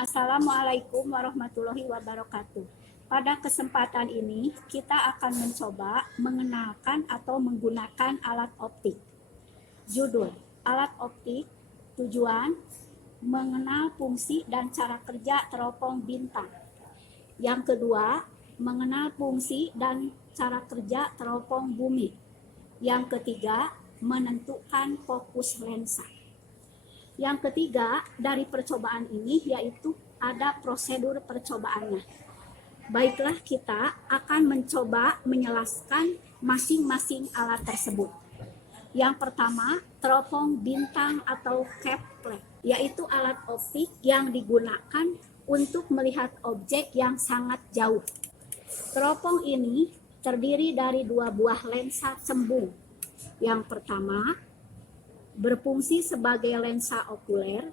Assalamualaikum warahmatullahi wabarakatuh. Pada kesempatan ini, kita akan mencoba mengenalkan atau menggunakan alat optik. Judul, alat optik, tujuan, mengenal fungsi dan cara kerja teropong bintang. Yang kedua, mengenal fungsi dan cara kerja teropong bumi. Yang ketiga, menentukan fokus lensa. Yang ketiga dari percobaan ini yaitu ada prosedur percobaannya. Baiklah, kita akan mencoba menjelaskan masing-masing alat tersebut. Yang pertama, teropong bintang atau Kepler, yaitu alat optik yang digunakan untuk melihat objek yang sangat jauh. Teropong ini terdiri dari dua buah lensa cembung. Yang pertama berfungsi sebagai lensa okuler,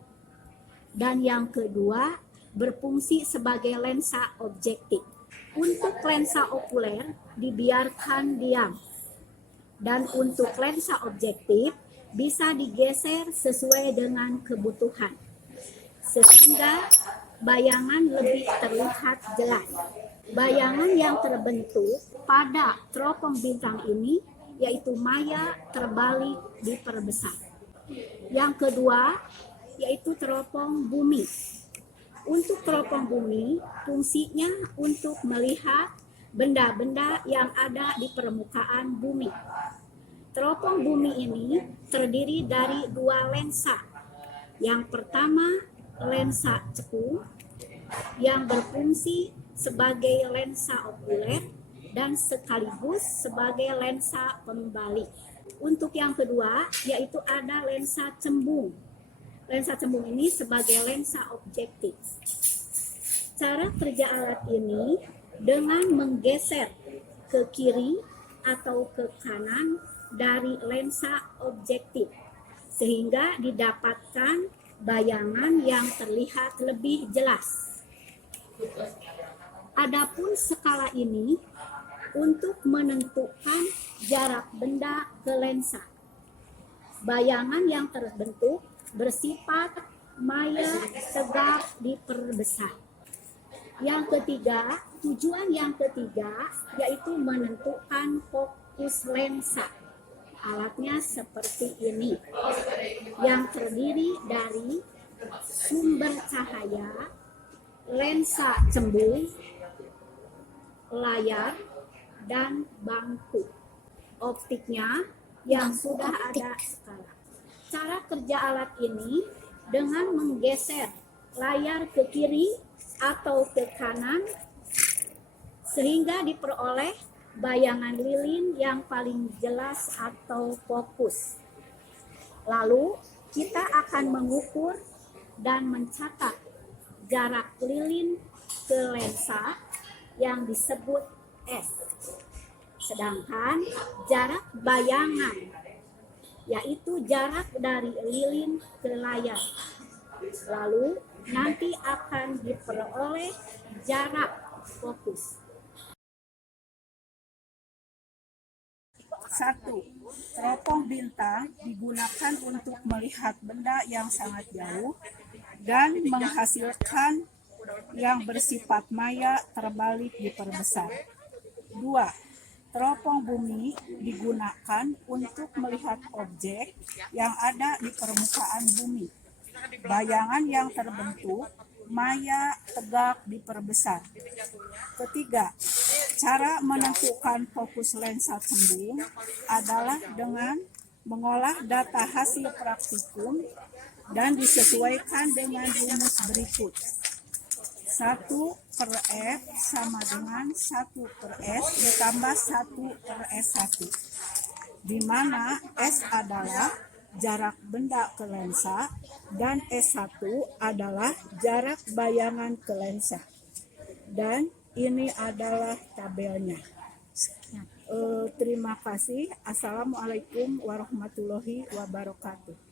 dan yang kedua berfungsi sebagai lensa objektif. Untuk lensa okuler dibiarkan diam, dan untuk lensa objektif bisa digeser sesuai dengan kebutuhan, sehingga bayangan lebih terlihat jelas. Bayangan yang terbentuk pada teropong bintang ini yaitu maya terbalik diperbesar. Yang kedua yaitu teropong bumi. Untuk teropong bumi fungsinya untuk melihat benda-benda yang ada di permukaan bumi. Teropong bumi ini terdiri dari dua lensa. Yang pertama lensa cekung yang berfungsi sebagai lensa okuler dan sekaligus sebagai lensa pembalik. Untuk yang kedua yaitu ada lensa cembung. Lensa cembung ini sebagai lensa objektif. Cara kerja alat ini dengan menggeser ke kiri atau ke kanan dari lensa objektif sehingga didapatkan bayangan yang terlihat lebih jelas. Adapun skala ini untuk menentukan jarak benda ke lensa. Bayangan yang terbentuk bersifat maya tegak diperbesar. Yang ketiga, tujuan yang ketiga yaitu menentukan fokus lensa. Alatnya seperti ini, yang terdiri dari sumber cahaya, lensa cembung, layar, dan bangku. Optiknya yang sudah ada skala. Cara kerja alat ini dengan menggeser layar ke kiri atau ke kanan sehingga diperoleh bayangan lilin yang paling jelas atau fokus. Lalu kita akan mengukur dan mencatat jarak lilin ke lensa yang disebut S. Sedangkan jarak bayangan yaitu jarak dari lilin ke layar. Lalu nanti akan diperoleh jarak fokus. 1. Teropong bintang digunakan untuk melihat benda yang sangat jauh dan menghasilkan yang bersifat maya terbalik diperbesar. 2. Teropong bumi digunakan untuk melihat objek yang ada di permukaan bumi. Bayangan yang terbentuk maya tegak diperbesar. Ketiga, cara menentukan fokus lensa cembung adalah dengan mengolah data hasil praktikum dan disesuaikan dengan rumus berikut. 1/F sama dengan 1/S ditambah 1/S1, di mana S adalah jarak benda ke lensa dan S1 adalah jarak bayangan ke lensa. Dan ini adalah tabelnya. Terima kasih. Assalamualaikum warahmatullahi wabarakatuh.